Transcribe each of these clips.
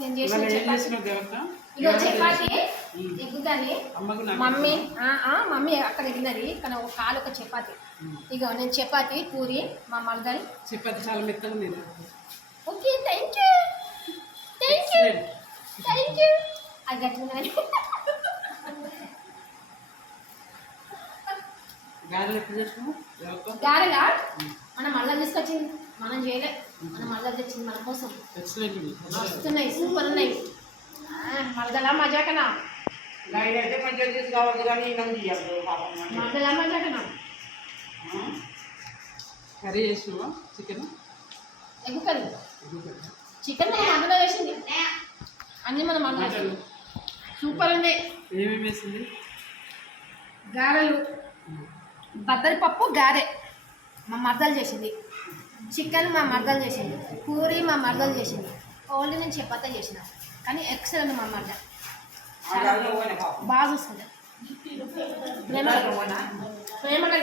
నేను చేసిన ఇగో chapati ఎగ్గుతాని mummy mummy అక్కడ ఎగినది కానీ ఒక కాలు ఒక చపాతి ఇగో నేను చపాతి పూరి మా మరదలు చపాతి చాలా మెత్తగా ఉంది. Okay thank you thank you thank you అది గట్టిగా గారెలు ఎప్పుడు చేసినావు? గారెలా మనం మళ్ళీ తీసుకొచ్చింది మనం చేయలే మనం మళ్ళీ తెచ్చింది మన కోసం వస్తున్నాయి సూపర్ ఉన్నాయి మరదలా మజాకనా మరదలా మజాకనా కర్రీ చేసినావా? చికెన్ ఎగ్గు కర్రీ చికెన్ మనం అందులో వేసింది అన్నీ మనం అందులో సూపర్ ఉంది. ఏమేమి వేసింది? గారెలు బద్దరిపప్పు గారె మా మరదలు చేసింది, చికెన్ మా మరదలు చేసింది, పూరి మా మరదలు చేసింది, ఓన్లీ నేను చపాతీ చేసిన కానీ ఎక్సలెంట్ మా మరద బాగా చూస్తుంది ప్రేమగా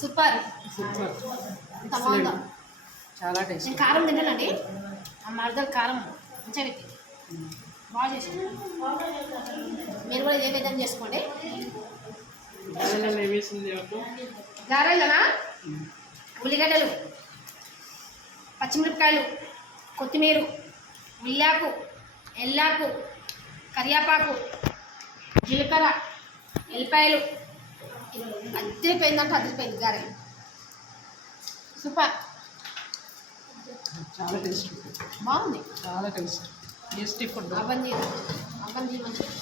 సూపర్ అంత బాగుందా చాలా టేస్ట్. నేను కారం తిన్నానండి మా మరదలు కారం మంచిగా పెట్టి బాగా చేసింది. మీరు కూడా ఇదే విధంగా చేసుకోండి. గారెలనా ఉల్లిగడ్డలు, పచ్చిమిరపకాయలు, కొత్తిమీర, ఉల్లాకు, ఎల్లాకు, కరివేపాకు, జీలకర్ర, ఎల్లిపాయలు అదిరిపోయిందంటే అదిరిపోయింది గారెలు సూపర్ చాలా టేస్ట్ బాగుంది. చాలా టేస్ట్ టేస్టీ ఫుడ్. అవ్వంది మంచిగా